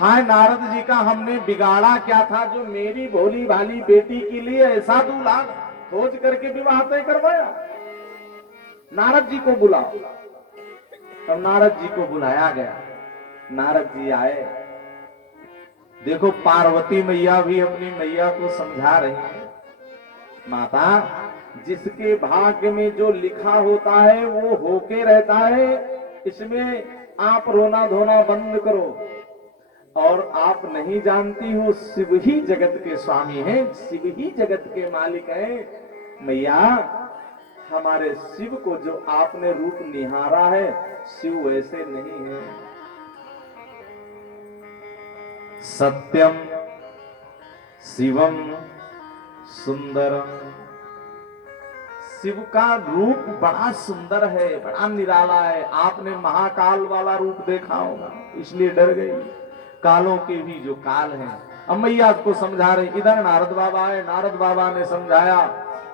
हाय नारद जी का हमने बिगाड़ा क्या था जो मेरी भोली भाली बेटी के लिए ऐसा दूल्हा खोज करके विवाह तय करवाया। नारद जी को बुलाओ। तो नारद जी को बुलाया गया। नारद जी आए। देखो पार्वती मैया भी अपनी मैया को समझा रही है, माता जिसके भाग्य में जो लिखा होता है वो होके रहता है, इसमें आप रोना धोना बंद करो। और आप नहीं जानती हो शिव ही जगत के स्वामी हैं, शिव ही जगत के मालिक हैं। मैया हमारे शिव को जो आपने रूप निहारा है, शिव वैसे नहीं है। सत्यम शिवम सुंदरम। शिव का रूप बड़ा सुंदर है, बड़ा निराला है। आपने महाकाल वाला रूप देखा होगा, इसलिए डर गई। कालों के भी जो काल हैं। अब मैया को समझा रहे। इधर नारद बाबा है। नारद बाबा ने समझाया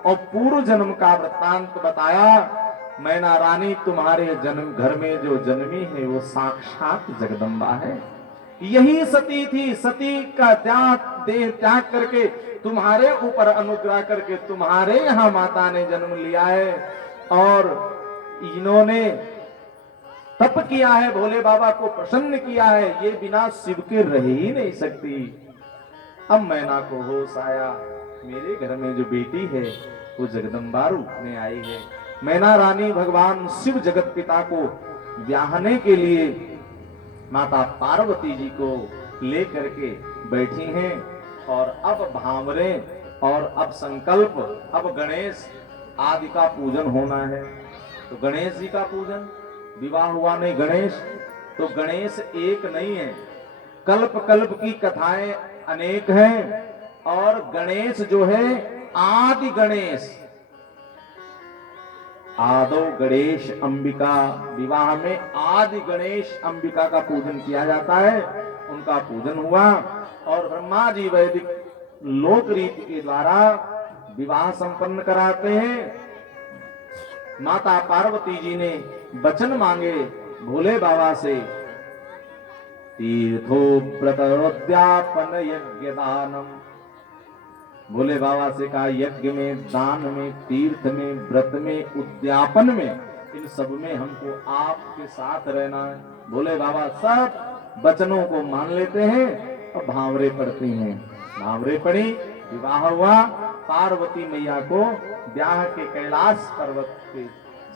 और पूर्व जन्म का वृत्तांत बताया। मैना रानी तुम्हारे जन्म घर में जो जन्मी है वो साक्षात जगदम्बा है। यही सती थी। सती का देह त्याग करके तुम्हारे ऊपर अनुग्रह करके तुम्हारे यहां माता ने जन्म लिया है। और इन्होंने तप किया है, भोले बाबा को प्रसन्न किया है। ये बिना शिव के रह ही नहीं सकती। अब मैना को होश आया, मेरे घर में जो बेटी है वो जगदम्बा रूप में आई है। मैना रानी भगवान शिव जगत पिता को ब्याहने के लिए माता पार्वती जी को लेकर के बैठी हैं। और अब भांवरे और अब संकल्प, अब गणेश आदि का पूजन होना है। तो गणेश जी का पूजन, विवाह हुआ नहीं गणेश, तो गणेश एक नहीं है, कल्प कल्प की कथाएं अनेक हैं। और गणेश जो है आदि गणेश, आदो गणेश अंबिका, विवाह में आदि गणेश अंबिका का पूजन किया जाता है। उनका पूजन हुआ और ब्रह्मा जी वैदिक लोक रीति के द्वारा विवाह संपन्न कराते हैं। माता पार्वती जी ने वचन मांगे भोले बाबा से, तीर्थो व्रतोद्यापन यज्ञ दानम। भोले बाबा से कहा यज्ञ में, दान में, तीर्थ में, व्रत में, उद्यापन में, इन सब में हमको आपके साथ रहना है। भोले बाबा सब वचनों को मान लेते हैं और भावरे पड़ती हैं। भावरे पड़ी, विवाह हुआ। पार्वती मैया को ब्याह के कैलाश पर्वत के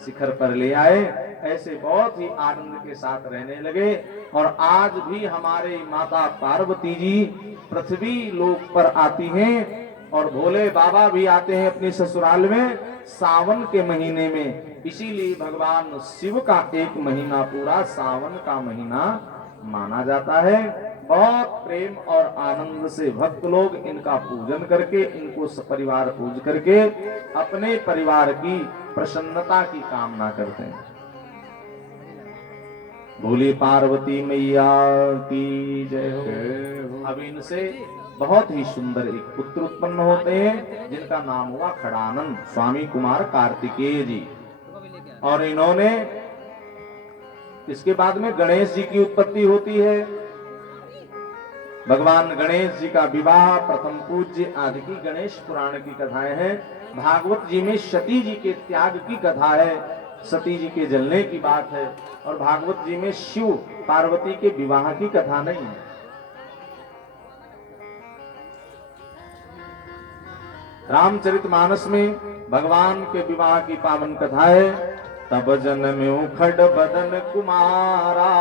शिखर पर ले आए। ऐसे बहुत ही आनंद के साथ रहने लगे। और आज भी हमारे माता पार्वती जी पृथ्वी लोक पर आती हैं और भोले बाबा भी आते हैं अपने ससुराल में सावन के महीने में। इसीलिए भगवान शिव का एक महीना पूरा सावन का महीना माना जाता है। बहुत प्रेम और आनंद से भक्त लोग इनका पूजन करके, इनको सपरिवार पूज करके अपने परिवार की प्रसन्नता की कामना करते हैं। भोली पार्वती मैया की जय हो। अब इनसे बहुत ही सुंदर एक पुत्र उत्पन्न होते हैं जिनका नाम हुआ खड़ानंद स्वामी कुमार कार्तिकेय जी। और इन्होंने, इसके बाद में गणेश जी की उत्पत्ति होती है। भगवान गणेश जी का विवाह, प्रथम पूज्य आदि की गणेश पुराण की कथाएं हैं। भागवत जी में सती जी के त्याग की कथा है, सती जी के जलने की बात है। और भागवत जी में शिव पार्वती के विवाह की कथा नहीं है। रामचरितमानस में भगवान के विवाह की पावन कथा है। तब जन्म्यो खड बदन कुमारा,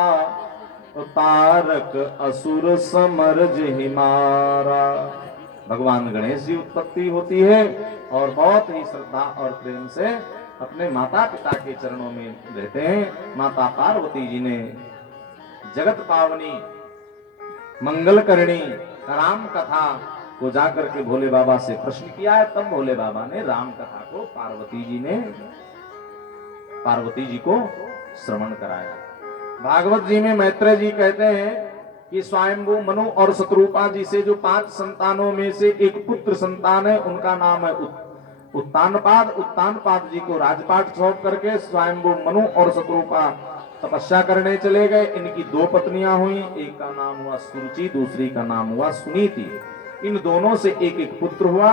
तारक असुर समर हिमारा। भगवान गणेश जी उत्पत्ति होती है और बहुत ही श्रद्धा और प्रेम से अपने माता पिता के चरणों में रहते हैं। माता पार्वती जी ने जगत पावनी मंगल करणी राम कथा को जाकर के भोले बाबा से प्रश्न किया है। तब भोले बाबा ने राम कथा को पार्वती जी को श्रवण कराया। भागवत जी में मैत्रेय जी कहते हैं कि स्वयंभू मनु और शत्रुपा जी से जो 5 संतानों में से एक पुत्र संतान है, उनका नाम है उत्तानपाद। उत्तानपाद जी को राजपाट सौंप करके स्वयंभू मनु और शत्रुपा तपस्या करने चले गए। इनकी दो पत्नियां हुई, एक का नाम हुआ सुरुचि, दूसरी का नाम हुआ सुनीति। इन दोनों से एक एक पुत्र हुआ।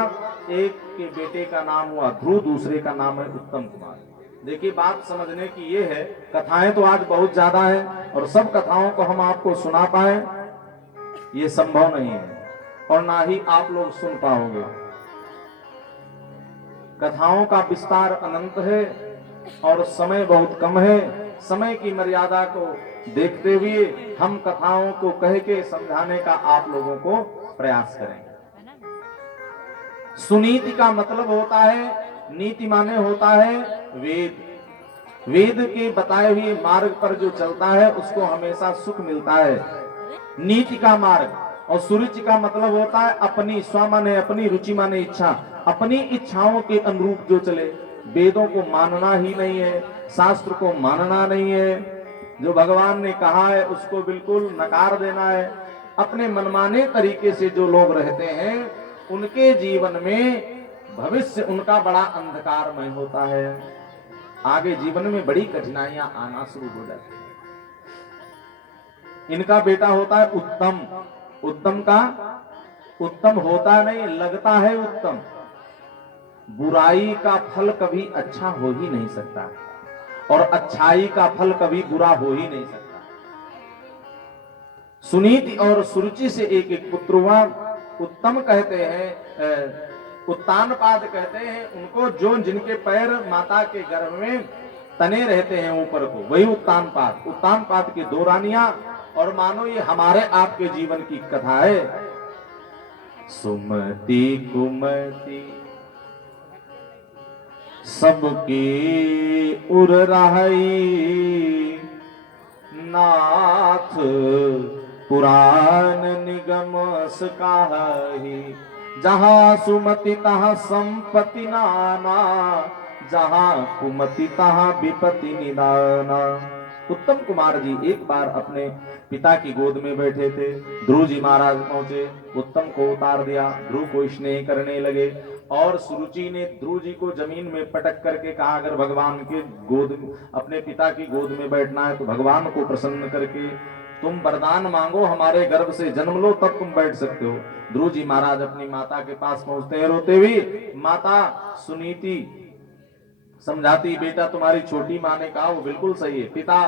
एक के बेटे का नाम हुआ ध्रुव, दूसरे का नाम है उत्तम कुमार। देखिए बात समझने की ये है, कथाएं तो आज बहुत ज्यादा है और सब कथाओं को हम आपको सुना पाए ये संभव नहीं है और ना ही आप लोग सुन पाओगे। कथाओं का विस्तार अनंत है और समय बहुत कम है। समय की मर्यादा को देखते हुए हम कथाओं को कह के समझाने का आप लोगों को प्रयास करेंगे। सुनीति का मतलब होता है, नीति माने होता है वेद। वेद के बताए हुए मार्ग पर जो चलता है उसको हमेशा सुख मिलता है, नीति का मार्ग। और सुरुचि का मतलब होता है अपनी, स्व माने अपनी, रुचि माने इच्छा, अपनी इच्छाओं के अनुरूप जो चले। वेदों को मानना ही नहीं है, शास्त्र को मानना नहीं है, जो भगवान ने कहा है उसको बिल्कुल नकार देना है। अपने मनमाने तरीके से जो लोग रहते हैं उनके जीवन में भविष्य उनका बड़ा अंधकारमय होता है। आगे जीवन में बड़ी कठिनाइयां आना शुरू हो जाती है। इनका बेटा होता है उत्तम। उत्तम का उत्तम होता नहीं, लगता है उत्तम। बुराई का फल कभी अच्छा हो ही नहीं सकता और अच्छाई का फल कभी बुरा हो ही नहीं सकता। सुनीति और सुरुचि से एक एक पुत्र हुआ। उत्तम कहते हैं, उत्तानपाद कहते हैं उनको जो जिनके पैर माता के गर्भ में तने रहते हैं ऊपर को, वही उत्तानपाद। उत्तानपाद की दो रानियां। और मानो ये हमारे आपके जीवन की कथा है। सुमति कुमति सबकी उर रही, नाथ पुराण निगम सकाहि। जहां सुमति तहां संपत्ति नाना, जहां कुमति तहां विपत्ति निदाना। उत्तम कुमार जी एक बार अपने पिता की गोद में बैठे थे। ध्रुव जी महाराज पहुंचे, उत्तम को उतार दिया, ध्रुव को स्नेह करने लगे और सुरुचि ने ध्रुव जी को जमीन में पटक करके कहा अगर भगवान के गोद, अपने पिता की गोद में बैठना है तो भगवान को प्रसन्न करके तुम वरदान मांगो, हमारे गर्भ से जन्म लो, तब तुम बैठ सकते हो। ध्रुव जी महाराज अपनी माता के पास पहुंचते हैं रोते हुए। माता सुनीति समझाती, बेटा तुम्हारी छोटी माँ ने कहा वो बिल्कुल सही है। पिता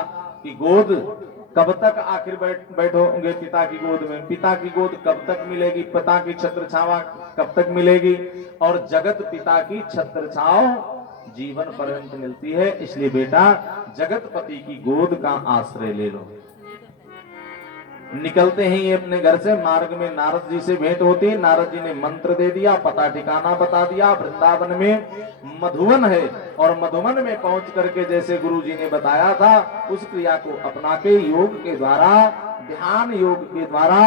की गोद कब तक आखिर बैठोगे पिता की गोद में? पिता की गोद कब तक मिलेगी? पिता की छत्र छावा कब तक मिलेगी? और जगत पिता की छत्र छाव जीवन पर्यंत मिलती है। इसलिए बेटा जगतपति की गोद का आश्रय ले लो। निकलते ही ये अपने घर से, मार्ग में नारद जी से भेंट होती। नारद जी ने मंत्र दे दिया, पता ठिकाना बता दिया। वृंदावन में मधुवन है और मधुवन में पहुंच करके जैसे गुरु जी ने बताया था उस क्रिया को अपना के योग के द्वारा, ध्यान योग के द्वारा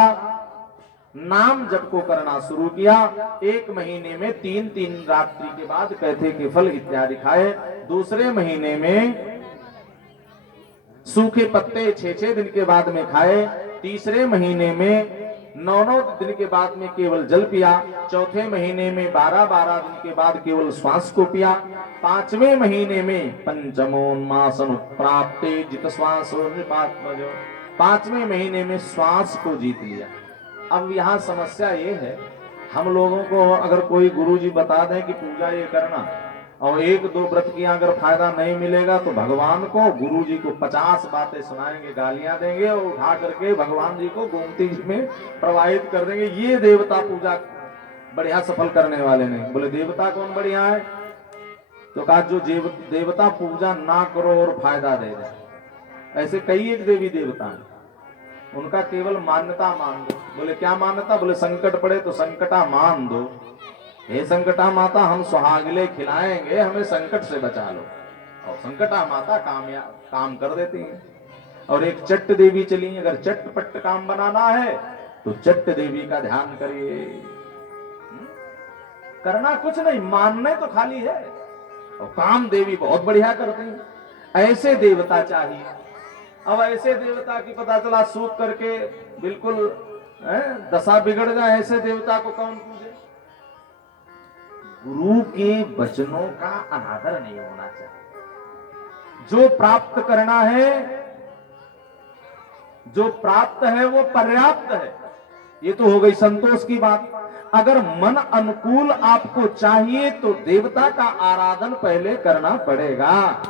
नाम जप को करना शुरू किया। 1 महीने में 3 रात्रि के बाद कैथे के फल इत्यादि खाए। दूसरे महीने में सूखे पत्ते 6 दिन के बाद में खाए। तीसरे महीने में 9 दिन के बाद में केवल जल पिया। चौथे महीने में 12 दिन के बाद केवल श्वास को पिया। 5वें महीने में पंचमोन्मासन प्राप्ते जित श्वासो नृपात्मजो, 5वें महीने में श्वास को जीत लिया। अब यहाँ समस्या ये है, हम लोगों को अगर कोई गुरु जी बता दें कि पूजा ये करना और 1-2 व्रत की अगर फायदा नहीं मिलेगा तो भगवान को, गुरु जी को 50 बातें सुनाएंगे, गालियां देंगे और उठा करके भगवान जी को गोमती जी में प्रवाहित कर देंगे। ये देवता पूजा बढ़िया सफल करने वाले नहीं। बोले देवता कौन बढ़िया है? तो कहा जो देवता पूजा ना करो और फायदा दे दे। ऐसे कई एक देवी देवता हैं, उनका केवल मान्यता मान दो। बोले क्या मान्यता? बोले संकट पड़े तो संकटा मान दो। हे संकटा माता हम सुहागले खिलाएंगे, हमें संकट से बचा लो। और संकटा माता काम कर देती हैं। और एक चट्ट देवी चली, अगर चट्टपट्ट काम बनाना है तो चट्ट देवी का ध्यान करिए। करना कुछ नहीं, मानने तो खाली है और काम देवी बहुत बढ़िया करती हैं। ऐसे देवता चाहिए। अब ऐसे देवता की पता चला सूख करके बिल्कुल दशा बिगड़ जाए, ऐसे देवता को कौन पूजे? गुरु के वचनों का अनादर नहीं होना चाहिए। जो प्राप्त करना है जो प्राप्त है वो पर्याप्त है। ये तो हो गई संतोष की बात। अगर मन अनुकूल आपको चाहिए तो देवता का आराधन पहले करना पड़ेगा।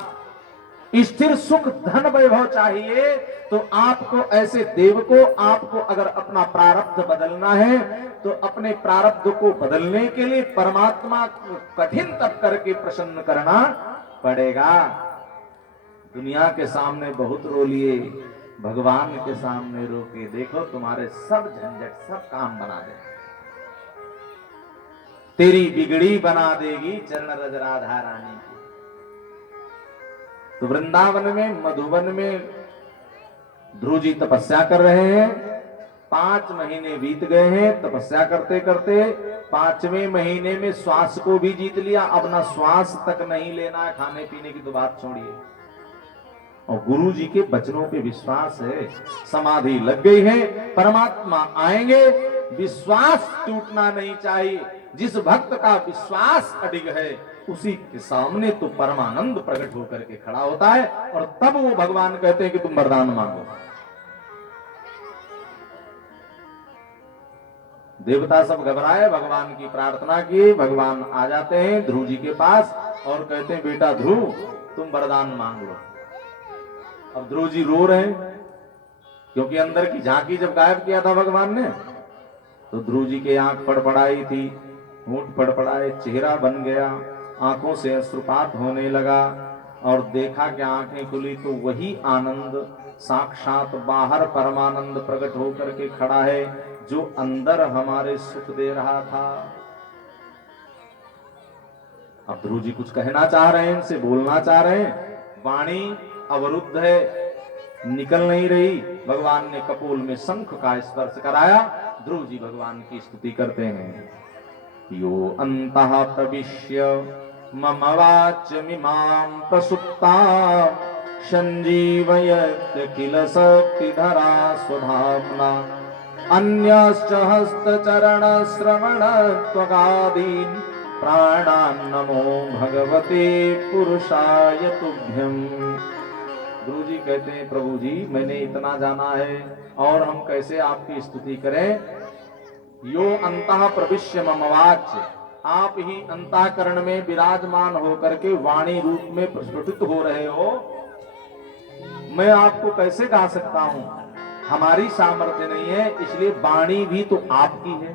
स्थिर सुख धन वैभव चाहिए तो आपको ऐसे देव को, आपको अगर अपना प्रारब्ध बदलना है तो अपने प्रारब्ध को बदलने के लिए परमात्मा को कठिन तप करके प्रसन्न करना पड़ेगा। दुनिया के सामने बहुत रो लिए, भगवान के सामने रो के देखो, तुम्हारे सब झंझट सब काम बना दे, तेरी बिगड़ी बना देगी चरण रज राधा रानी की। तो वृंदावन में, मधुबन में ध्रुव जी तपस्या कर रहे हैं। 5 महीने बीत गए हैं तपस्या करते करते। 5वें महीने में श्वास को भी जीत लिया। अब ना श्वास तक नहीं लेना है, खाने पीने की तो बात छोड़िए। और गुरु जी के वचनों पे विश्वास है, समाधि लग गई है, परमात्मा आएंगे, विश्वास टूटना नहीं चाहिए। जिस भक्त का विश्वास अडिग है उसी के सामने तो परमानंद प्रकट होकर के खड़ा होता है, और तब वो भगवान कहते हैं कि तुम वरदान मांगो। देवता सब घबराए, भगवान की प्रार्थना की, भगवान आ जाते हैं ध्रुव जी के पास और कहते हैं बेटा ध्रुव तुम वरदान मांग लो। अब ध्रुव जी रो रहे हैं क्योंकि अंदर की झांकी जब गायब किया था भगवान ने, तो ध्रुव जी के आंख फड़फड़ाई थी, होंठ फड़फड़ाए, चेहरा बन गया, आंखों से अश्रुपात होने लगा। और देखा कि आंखें खुली तो वही आनंद साक्षात बाहर परमानंद प्रकट होकर के खड़ा है जो अंदर हमारे सुख दे रहा था। अब ध्रुव जी कुछ कहना चाह रहे हैं, इनसे बोलना चाह रहे हैं, वाणी अवरुद्ध है, निकल नहीं रही। भगवान ने कपोल में शंख का स्पर्श कराया। ध्रुव जी भगवान की स्तुति करते हैं। यो अंतः प्रविश्य मम वाचमिमां प्रसुप्तां संजीवयत् किल शक्तिधरा स्वधाम्ना अन्यश्च हस्तचरण श्रवण त्वगादीन् प्राणान् नमो भगवते पुरुषाय तुभ्यम्। गुरु जी कहते हैं प्रभु जी मैंने इतना जाना है और हम कैसे आपकी स्तुति करें। यो अंतः प्रविश्य मम वाच्य, आप ही अंतःकरण में विराजमान होकर के वाणी रूप में प्रस्फुटित हो रहे हो, मैं आपको कैसे गा सकता हूं, हमारी सामर्थ्य नहीं है, इसलिए वाणी भी तो आपकी है,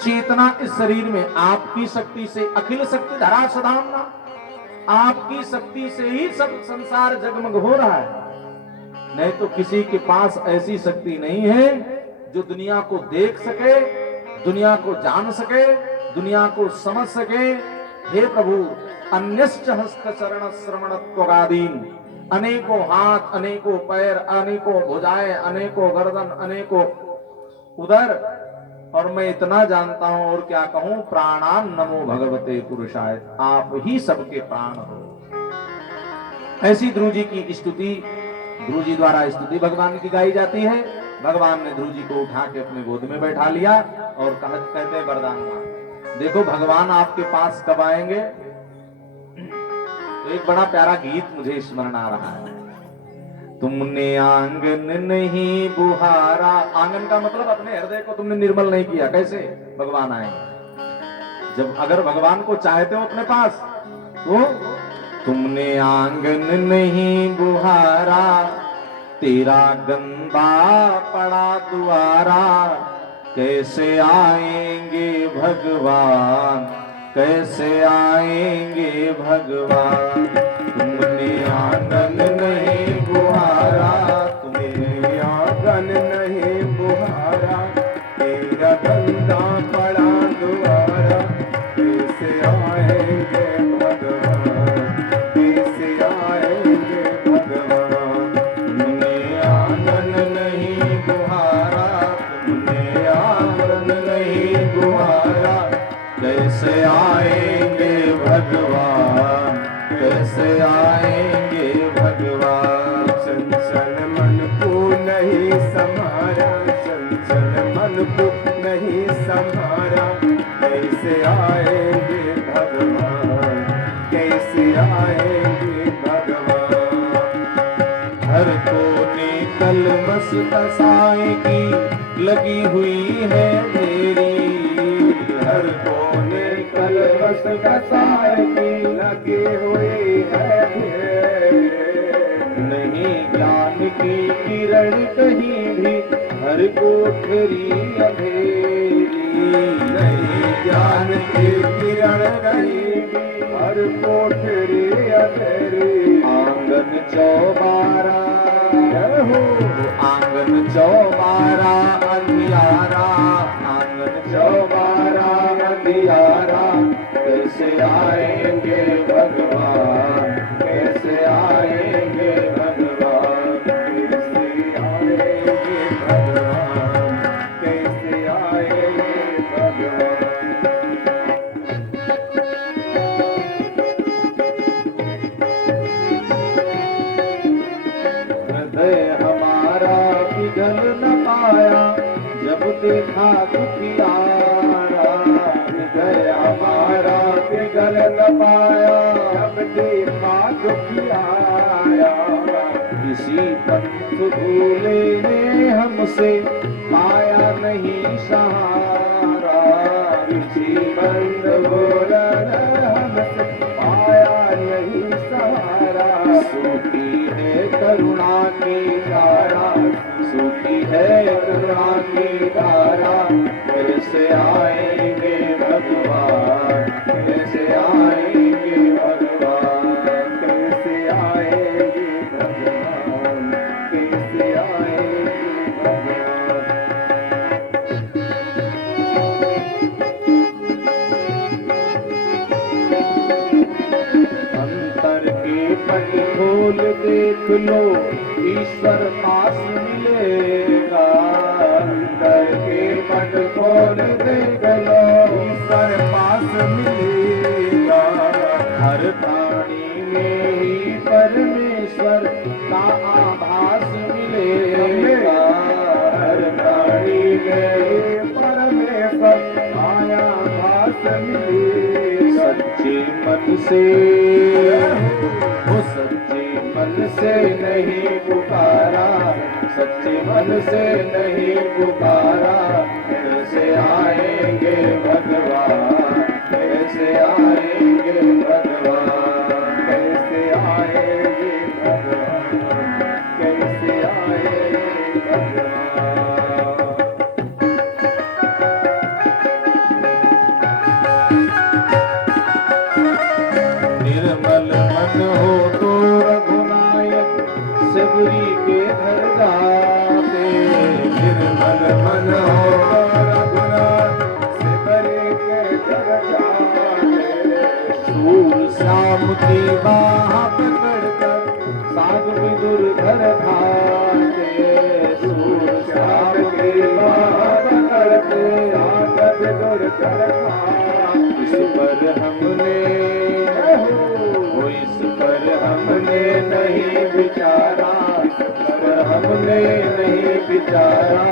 चेतना इस शरीर में आपकी शक्ति से, अखिल शक्ति धरा सदामना, आपकी शक्ति से ही सब संसार जगमग हो रहा है। नहीं तो किसी के पास ऐसी शक्ति नहीं है जो दुनिया को देख सके, दुनिया को जान सके, दुनिया को समझ सके। हे प्रभु अन्यश्च हस्त चरण श्रवण त्वगादीन, अनेकों हाथ, अनेकों पैर, अनेकों भुजाएं, अनेकों गर्दन, अनेकों उदर, और मैं इतना जानता हूं और क्या कहूं, प्राणान नमो भगवते पुरुषाय, आप ही सबके प्राण हो। ऐसी ध्रुव जी की स्तुति, ध्रुव जी द्वारा स्तुति भगवान की गाई जाती है। भगवान ने ध्रुव जी को उठा के अपने गोद में बैठा लिया और कहते वरदान मांग। देखो भगवान आपके पास कब आएंगे। तो एक बड़ा प्यारा गीत मुझे स्मरण आ रहा है। तुमने आंगन नहीं बुहारा, आंगन का मतलब अपने हृदय को तुमने निर्मल नहीं किया, कैसे भगवान आएंगे। जब अगर भगवान को चाहते हो अपने पास तो तुमने आंगन नहीं बुहारा, तेरा गंदा पड़ा द्वारा, कैसे आएंगे भगवान, कैसे आएंगे भगवान। तुमने आंगन नहीं बुहारा, तुमने आंगन नहीं बुहारा, तेरा गंदा पड़ा द्वारा, कैसे आएंगे भगवान, कैसे आएंगे भगवान। तुमने आंगन नहीं बुहारा, तुमने आंगन नहीं बुहारा, कैसे आएंगे भगवान, कैसे आएंगे भगवान। चंचल मन को नहीं संभारा, चंचल मन को नहीं संभारा, कैसे आएंगे भगवान, कैसे आएंगे भगवान। हर कोने कलमस कसाई की लगी हुई है ढेरी, हर कोने कलमस कसाई की लगी हुई है ढेरी। नहीं ज्ञान की किरण कहीं भी, हर कोठरी अंधेरी। नहीं ज्ञान की किरण कहीं भी, हर कोठरी अंधेरी। आंगन चौबारा हो, आंगन चौबारा अंधियारा, आंगन चौबारा अंधियारा। कैसे आएंगे भगवान, कैसे आएंगे भगवान, कैसे आएंगे भगवान, कैसे आएंगे भगवान। हृदय हमारा पिघल न पाया जब देखा दुखियारा, हृदय हमारा पिघल न पाया जब देखा दुखियारा। किसी पंथ भूले ने हमसे पाया नहीं सहारा, किसी पंथ भूले ने हमसे पाया नहीं सहारा। सूखी है करुणा की धारा, सूखी है करुणा की धारा। कैसे आएंगे भगवान, कैसे आएंगे भगवान, कैसे आएंगे भगवान, कैसे आएंगे भगवान। अंतर के पट खोल देख लो, ईश्वर पास मिलेगा। अंतर के पट खोल देख लो, ईश्वर पास मिलेगा। हर प्राणी में ही परमेश्वर का आभास मिलेगा। हर प्राणी में ही परमेश्वर का आभास मिलेगा। सच्चे मन से वो सच्चे मन से नहीं पुकारा, सच्चे मन से नहीं पुकारा। कैसे आएंगे भगवान, कैसे आएंगे भगवान, कैसे आएंगे भगवान, कैसे आएंगे भगवान। निर्मल मन हो तो रघुनायक सबरी के घर जाते। निर्मल मन हो तो रघुनाथ सबरी के घर जाते। सूर श्याम की बाह पकड़कर साध विदुर घर भाते। सूर श्याम की बाह पकड़ते साध विदुर घर भाते। इस पर हमने इस पर हमने नहीं विचारा, इस पर हमने नहीं विचारा।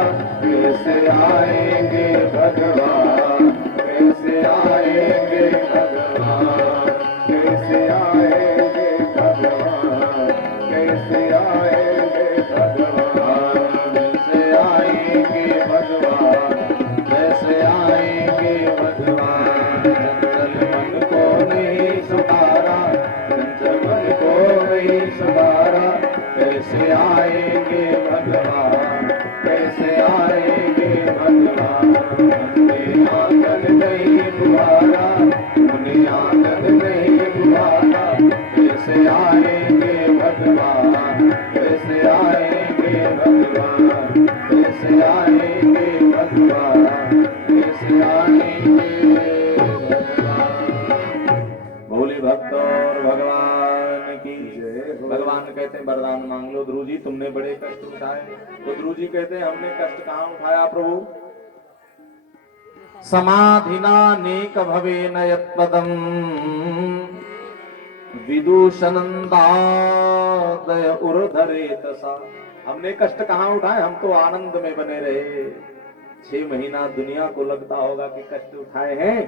कैसे आएंगे भगवान, कैसे आएंगे भगवान, कैसे आएंगे भगवान, कैसे आएंगे भगवान, कैसे आएंगे भगवान, कैसे आएंगे भगवान। चंचल मन को नहीं सुधारा, चंचल मन को नहीं सुधारा। कैसे आएंगे भगवान, कैसे आएंगे भगवान। हमने आंगन नहीं बुहारा, हमने आंगन नहीं बुहारा। कैसे आएंगे भगवान, कैसे आएंगे भगवान, कैसे आएंगे भगवान, कैसे आएंगे भगवान। भोले भक्त और भगवान की जय। भगवान कहते हैं वरदान मांग लो ध्रुव जी, तुमने बड़े कष्ट उठाए। तो ध्रुव जी कहते हैं हमने कष्ट कहाँ उठाया प्रभु। समाधिना नेक भवे नयत्पदम विदूषणंदादय उर्धरे तसा। हमने कष्ट कहाँ उठाए, हम तो आनंद में बने रहे। 6 महीना दुनिया को लगता होगा कि कष्ट उठाए हैं,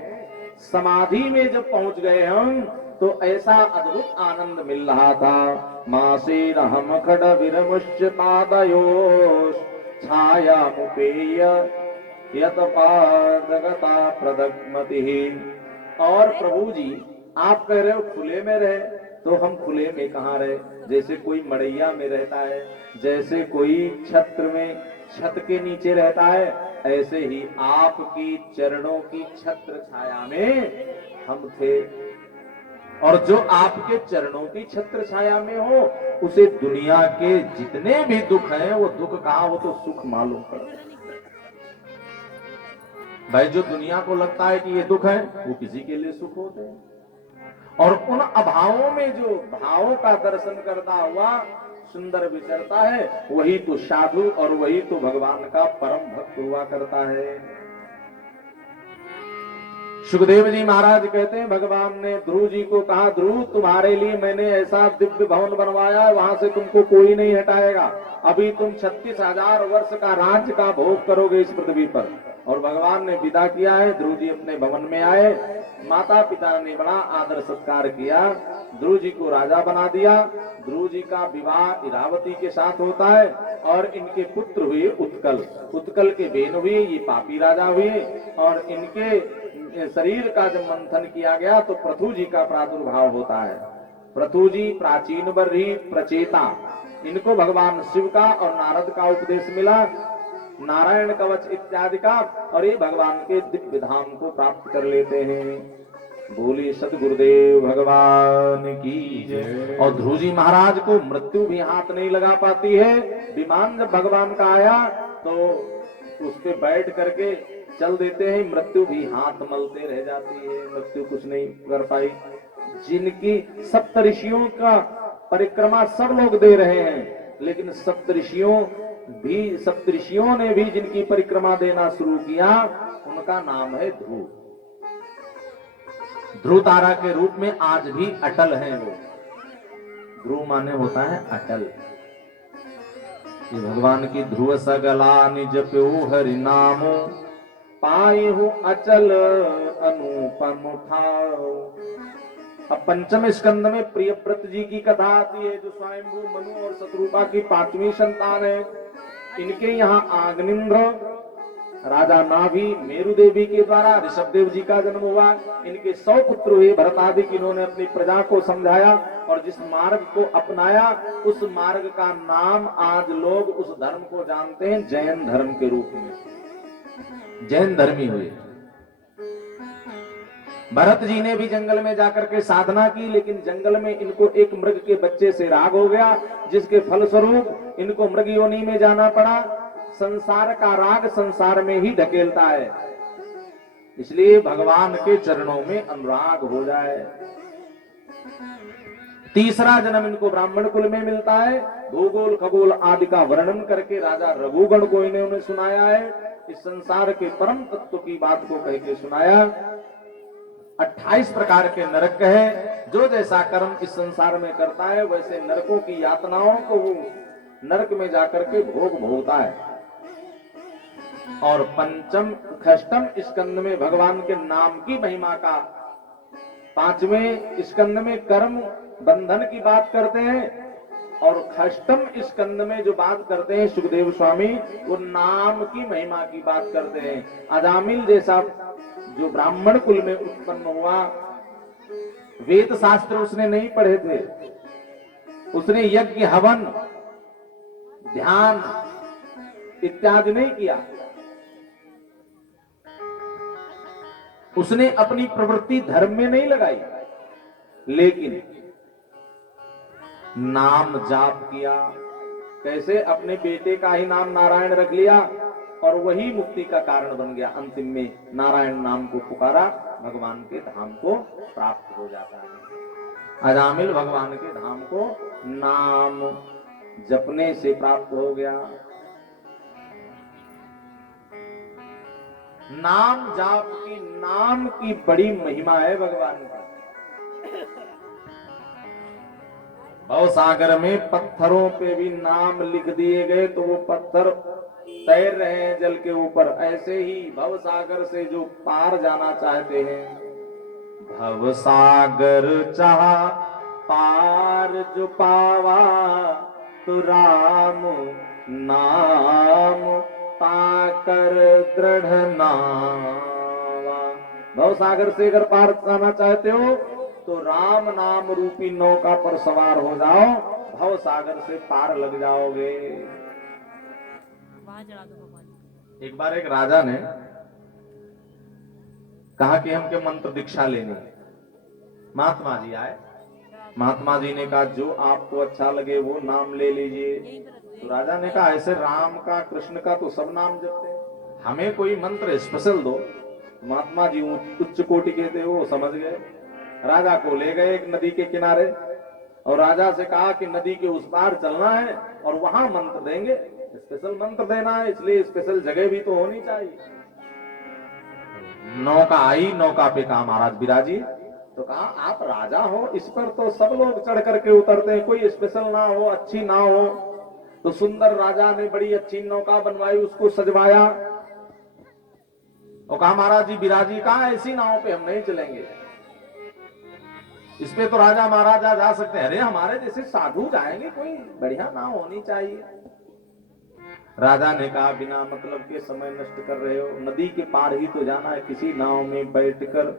समाधि में जब पहुंच गए हम तो ऐसा अद्भुत आनंद मिल रहा था। मासे रहम खड विरमुष्य पादयोश छाया मुपेय यत पादगता प्रदग्मति। और प्रभु जी आप कह रहे हो खुले में रहे, तो हम खुले में कहाँ रहे? जैसे कोई मड़ैया में रहता है, जैसे कोई छत्र में छत के नीचे रहता है, ऐसे ही आपकी चरणों की छत्र छाया में हम थे। और जो आपके चरणों की छत्र छाया में हो, उसे दुनिया के जितने भी दुख हैं वो दुख कहाँ, वो तो सुख मालूम पड़ता है। भाई जो दुनिया को लगता है कि ये दुख है, वो किसी के लिए सुख होते हैं। और उन अभावों में जो भावों का दर्शन करता हुआ सुंदर विचरता है, वही तो साधु और वही तो भगवान का परम भक्त हुआ करता है। सुखदेव जी महाराज कहते हैं, भगवान ने ध्रुव जी को कहा, ध्रुव तुम्हारे लिए मैंने ऐसा दिव्य भवन बनवाया है, वहां से तुमको कोई नहीं हटाएगा। अभी तुम 36,000 वर्ष का राज्य का भोग करोगे इस पृथ्वी पर। और भगवान ने विदा किया है, ध्रुव जी अपने भवन में आए। माता पिता ने बड़ा आदर सत्कार किया, ध्रुव जी को राजा बना दिया। ध्रुव जी का विवाह इरावती के साथ होता है और इनके पुत्र हुए उत्कल। उत्कल के बेन हुए, ये पापी राजा हुए। और इनके शरीर का जब मंथन किया गया तो पृथु जी का प्रादुर्भाव होता है। पृथु जी प्राचीन बर्ही प्रचेता, इनको भगवान शिव का और नारद का उपदेश मिला, नारायण कवच इत्यादि का, और ये भगवान के दिव्य धाम को प्राप्त कर लेते हैं। बोले सतगुरुदेव भगवान की जय। और ध्रुव जी महाराज को मृत्यु भी हाथ नहीं लगा पाती है। विमान जब भगवान का आया तो उस पे बैठ करके चल देते हैं, मृत्यु भी हाथ मलते रह जाती है, मृत्यु कुछ नहीं कर पाई। जिनकी सप्तऋषियों का परिक्रमा सब लोग दे रहे हैं, लेकिन सप्तऋषियों ने भी जिनकी परिक्रमा देना शुरू किया, उनका नाम है ध्रुव। ध्रुव तारा के रूप में आज भी अटल है वो। ध्रुव माने होता है अटल। ये भगवान की ध्रुव सगला निज प्यो हरि नामो पाई हूं अचल अनुपम उठाओ। अब पंचम स्कंद में प्रियव्रत जी की कथा आती है, जो स्वयंभू मनु और शत्रुपा की 5वीं संतान है। इनके यहाँ आग्निंद्र राजा नाभि मेरु देवी के द्वारा ऋषभ देव जी का जन्म हुआ। इनके 100 पुत्र हुए। भरत आदि इन्होंने अपनी प्रजा को समझाया और जिस मार्ग को अपनाया, उस मार्ग का नाम आज लोग उस धर्म को जानते हैं जैन धर्म के रूप में। जैन धर्मी हुए। भरत जी ने भी जंगल में जाकर के साधना की, लेकिन जंगल में इनको एक मृग के बच्चे से राग हो गया, जिसके फलस्वरूप इनको मृग योनि में जाना पड़ा। संसार का राग संसार में ही ढकेलता है, इसलिए भगवान के चरणों में अनुराग हो जाए। तीसरा जन्म इनको ब्राह्मण कुल में मिलता है। भूगोल खगोल आदि का वर्णन करके राजा रघुगण को इन्होंने सुनाया है। इस संसार के परम तत्व की बात को कह के सुनाया। 28 प्रकार के नरक है। जो जैसा कर्म इस संसार में करता है, वैसे नरकों की यातनाओं को वो नरक में जाकर के भोग भोगता है। और पंचम खष्टम स्कंद में भगवान के नाम की महिमा का, 5वें स्कंद में कर्म बंधन की बात करते हैं, और खष्टम स्कंद में जो बात करते हैं सुखदेव स्वामी, वो नाम की महिमा की बात करते हैं। अजामिल जैसा जो ब्राह्मण कुल में उत्पन्न हुआ, वेद शास्त्र उसने नहीं पढ़े थे, उसने यज्ञ हवन ध्यान इत्यादि नहीं किया, उसने अपनी प्रवृत्ति धर्म में नहीं लगाई, लेकिन नाम जाप किया। कैसे? अपने बेटे का ही नाम नारायण रख लिया और वही मुक्ति का कारण बन गया। अंतिम में नारायण नाम को पुकारा, भगवान के धाम को प्राप्त हो जाता है। अजामिल भगवान के धाम को नाम जपने से प्राप्त हो गया। नाम जाप की, नाम की बड़ी महिमा है भगवान की। भव सागर में पत्थरों पे भी नाम लिख दिए गए तो वो पत्थर तैर रहे हैं जल के ऊपर। ऐसे ही भव सागर से जो पार जाना चाहते हैं, भव सागर चाहा पार जो पावा, तो राम नाम पाकर दृढ़ नावा। भव सागर से अगर पार जाना चाहते हो तो राम नाम रूपी नौका पर सवार हो जाओ, भव सागर से पार लग जाओगे। एक बार एक राजा ने कहा कि हमके मंत्र दीक्षा लेनी है। महात्मा जी आए, महात्मा जी ने कहा जो आपको अच्छा लगे वो नाम ले लीजिए। तो राजा ने कहा ऐसे राम का कृष्ण का तो सब नाम जपते हैं, हमें कोई मंत्र स्पेशल दो। महात्मा जी उच्च कोटि के थे, वो समझ गए। राजा को ले गए एक नदी के किनारे और राजा से कहा कि नदी के उस पार चलना है और वहां मंत्र देंगे, स्पेशल मंत्र देना है, इसलिए स्पेशल जगह भी तो होनी चाहिए। नौका आई, नौका पे कहा महाराज बिराजी। तो कहा आप राजा हो, इस पर तो सब लोग चढ़ करके उतरते हैं, कोई स्पेशल ना हो, अच्छी ना हो। तो सुंदर राजा ने बड़ी अच्छी नौका बनवाई, उसको सजवाया और कहा महाराज जी बिराजी, कहा ऐसी नाव पे हम नहीं चलेंगे, इस पे तो राजा महाराजा जा सकते हैं। अरे हमारे जैसे साधु जाएंगे, कोई बढ़िया नाव होनी चाहिए। राजा ने कहा बिना मतलब के समय नष्ट कर रहे हो, नदी के पार ही तो जाना है, किसी नाव में बैठकर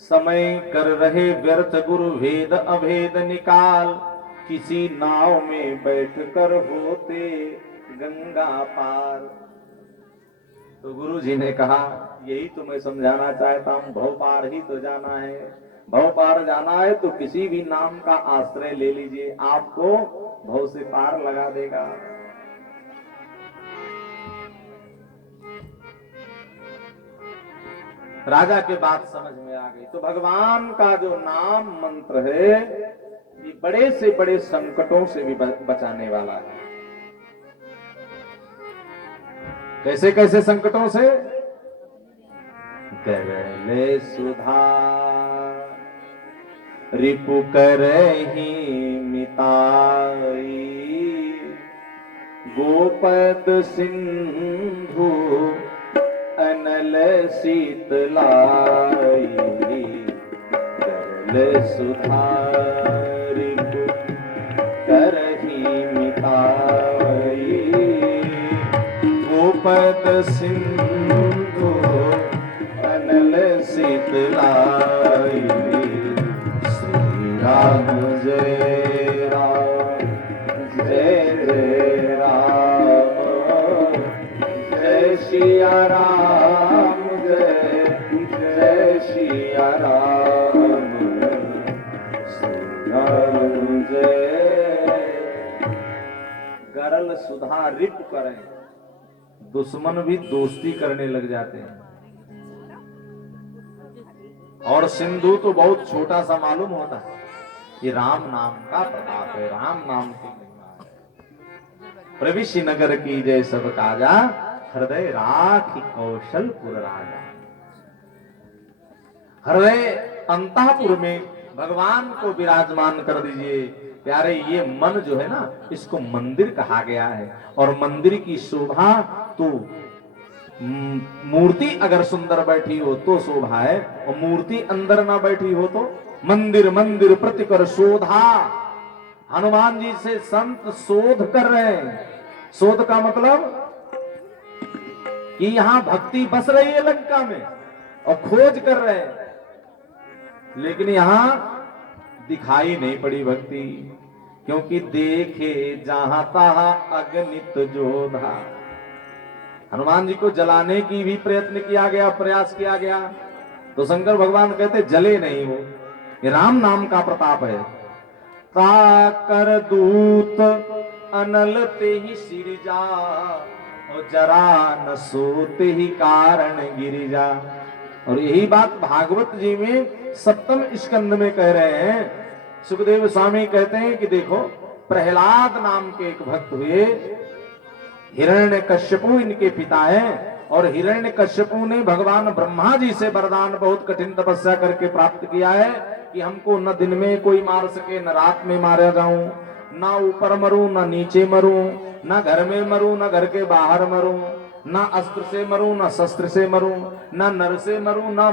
समय कर रहे व्यर्थ, गुरु भेद अभेद निकाल, किसी नाव में बैठकर होते गंगा पार। तो गुरु जी ने कहा यही तो मैं समझाना चाहता हूं, भव पार ही तो जाना है। भव पार जाना है तो किसी भी नाम का आश्रय ले लीजिए, आपको भव से पार लगा देगा। राजा के बात समझ में आ गई। तो भगवान का जो नाम मंत्र है ये बड़े से बड़े संकटों से भी बचाने वाला है। कैसे कैसे संकटों से? करले सुधा रिपु करहि मिताई, गोपद सिंधु अनल शीतलाई, करल सुधा रिपु करहि मिताई, गोपद सिंधु अनल शीतलाई। श्री राम जय राम जय जय राम, जय सिया राम जय जय सिया राम, श्री राम जय। गरल सुधा रिप करें, दुश्मन भी दोस्ती करने लग जाते हैं। और सिंधु तो बहुत छोटा सा मालूम होता है, ये राम नाम का प्रताप है, राम नाम की महिमा है। प्रविश्य नगर की जय सब काजा, हृदय राखी कौशलपुर राजा। हृदय अंतःपुर में भगवान को विराजमान कर दीजिए। प्यारे ये मन जो है ना, इसको मंदिर कहा गया है। और मंदिर की शोभा तो मूर्ति अगर सुंदर बैठी हो तो शोभा है, और मूर्ति अंदर ना बैठी हो तो मंदिर मंदिर प्रतिकर शोधा। हनुमान जी से संत शोध कर रहे हैं। शोध का मतलब कि यहां भक्ति बस रही है लंका में और खोज कर रहे हैं, लेकिन यहां दिखाई नहीं पड़ी भक्ति, क्योंकि देखे जहां तहां अगणित जोधा। हनुमान जी को जलाने की भी प्रयत्न किया गया, प्रयास किया गया, तो शंकर भगवान कहते जले नहीं वो, ये राम नाम का प्रताप है। ताकर दूत अनल ते ही सिरजा, और जरा न सोते ही कारण गिरिजा। और यही बात भागवत जी में सप्तम स्कंद में कह रहे हैं। सुखदेव स्वामी कहते हैं कि देखो, प्रहलाद नाम के एक भक्त हुए, हिरण्यकश्यपु इनके पिता हैं, और हिरण्यकश्यपु ने भगवान ब्रह्मा जी से वरदान बहुत कठिन तपस्या करके प्राप्त किया है कि हमको न दिन में कोई मार सके, न रात में मारा जाऊं, ना ऊपर मरूं न नीचे मरूं, न घर में मरूं न घर के बाहर मरूं, न अस्त्र से मरूं न शस्त्र से मरूं, न नर से मरूं न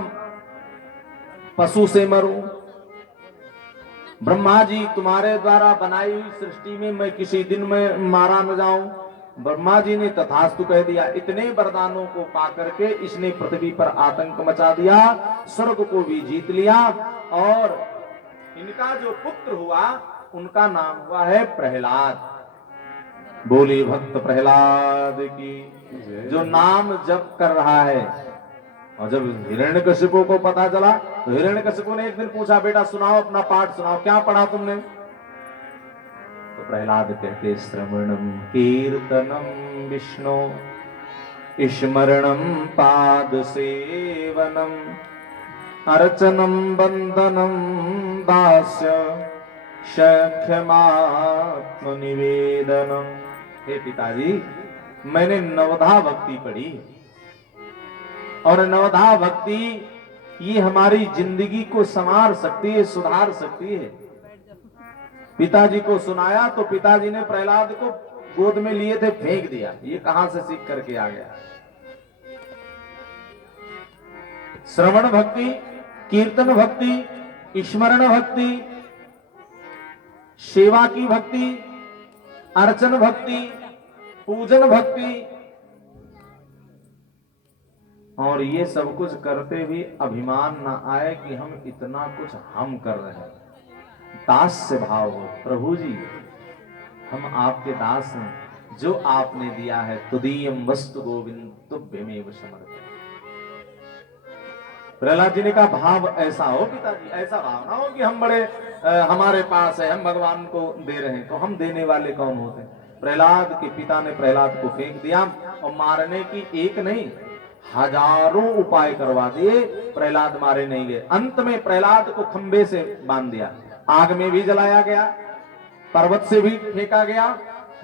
पशु से मरूं? ब्रह्मा जी तुम्हारे द्वारा बनाई हुई सृष्टि में मैं किसी दिन में मारा न जाऊं? ब्रह्मा जी ने तथास्तु कह दिया। इतने वरदानों को पाकर के इसने पृथ्वी पर आतंक मचा दिया, स्वर्ग को भी जीत लिया, और इनका जो पुत्र हुआ उनका नाम हुआ है प्रहलाद। बोली भक्त प्रहलाद की, जो नाम जप कर रहा है। और जब हिरण्यकशिपु को पता चला तो हिरण्यकशिपु ने एक दिन पूछा, बेटा सुनाओ, अपना पाठ सुनाओ, क्या पढ़ा तुमने? तो प्रहलाद कहते, श्रवणम कीर्तनम विष्णु स्मरणम पाद सेवनम अर्चनम बंदनम दास्य सख्यमात्म निवेदनम। हे पिताजी, मैंने नवधा भक्ति पढ़ी, और नवधा भक्ति ये हमारी जिंदगी को संवार सकती है, सुधार सकती है। पिताजी को सुनाया तो पिताजी ने प्रहलाद को गोद में लिए थे, फेंक दिया। ये कहां से सीख करके आ गया? श्रवण भक्ति, कीर्तन भक्ति, स्मरण भक्ति, सेवा की भक्ति, अर्चन भक्ति, पूजन भक्ति, और ये सब कुछ करते भी अभिमान ना आए कि हम इतना कुछ हम कर रहे हैं। दास्य भाव हो, प्रभु जी हम आपके दास हैं, जो आपने दिया है तुदीयम वस्तु गोविंद तुभ्यमेव समर्पयामि। प्रहलाद जी ने कहा भाव ऐसा हो पिताजी, ऐसा भाव ना हो कि हम बड़े हमारे पास है, हम भगवान को दे रहे हैं, तो हम देने वाले कौन होते हैं? प्रहलाद के पिता ने प्रहलाद को फेंक दिया, और मारने की एक नहीं हजारों उपाय करवा दिए, प्रहलाद मारे नहीं गए। अंत में प्रहलाद को खंबे से बांध दिया, आग में भी जलाया गया, पर्वत से भी फेंका गया,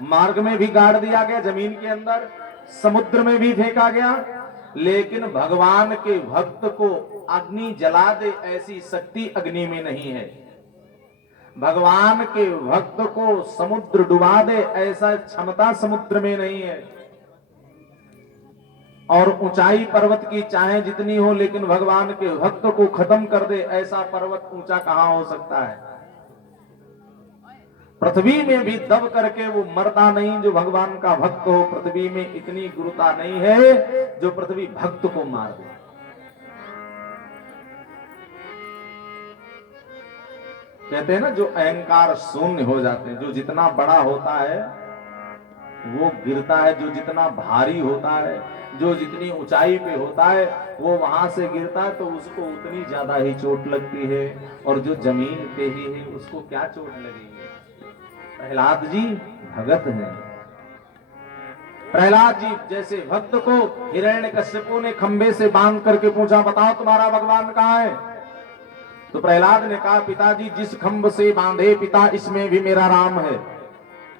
मार्ग में भी गाड़ दिया गया, जमीन के अंदर, समुद्र में भी फेंका गया, लेकिन भगवान के भक्त को अग्नि जला दे ऐसी शक्ति अग्नि में नहीं है। भगवान के भक्त को समुद्र डुबा दे ऐसा क्षमता समुद्र में नहीं है। और ऊंचाई पर्वत की चाहे जितनी हो, लेकिन भगवान के भक्त को खत्म कर दे ऐसा पर्वत ऊंचा कहां हो सकता है? पृथ्वी में भी दब करके वो मरता नहीं जो भगवान का भक्त हो। पृथ्वी में इतनी गुरुता नहीं है जो पृथ्वी भक्त को मार दे। कहते हैं ना, जो अहंकार शून्य हो जाते हैं, जो जितना बड़ा होता है वो गिरता है, जो जितना भारी होता है, जो जितनी ऊंचाई पे होता है, वो वहां से गिरता है तो उसको उतनी ज्यादा ही चोट लगती है, और जो जमीन पे ही है उसको क्या चोट लगेगी? प्रहलाद जी भगत हैं। प्रहलाद जी जैसे भक्त को हिरण्यकश्यपु ने खंबे से बांध करके पूछा, बताओ तुम्हारा भगवान कहाँ है? तो प्रहलाद ने कहा, पिताजी जिस खंभ से बांधे पिता, इसमें भी मेरा राम है।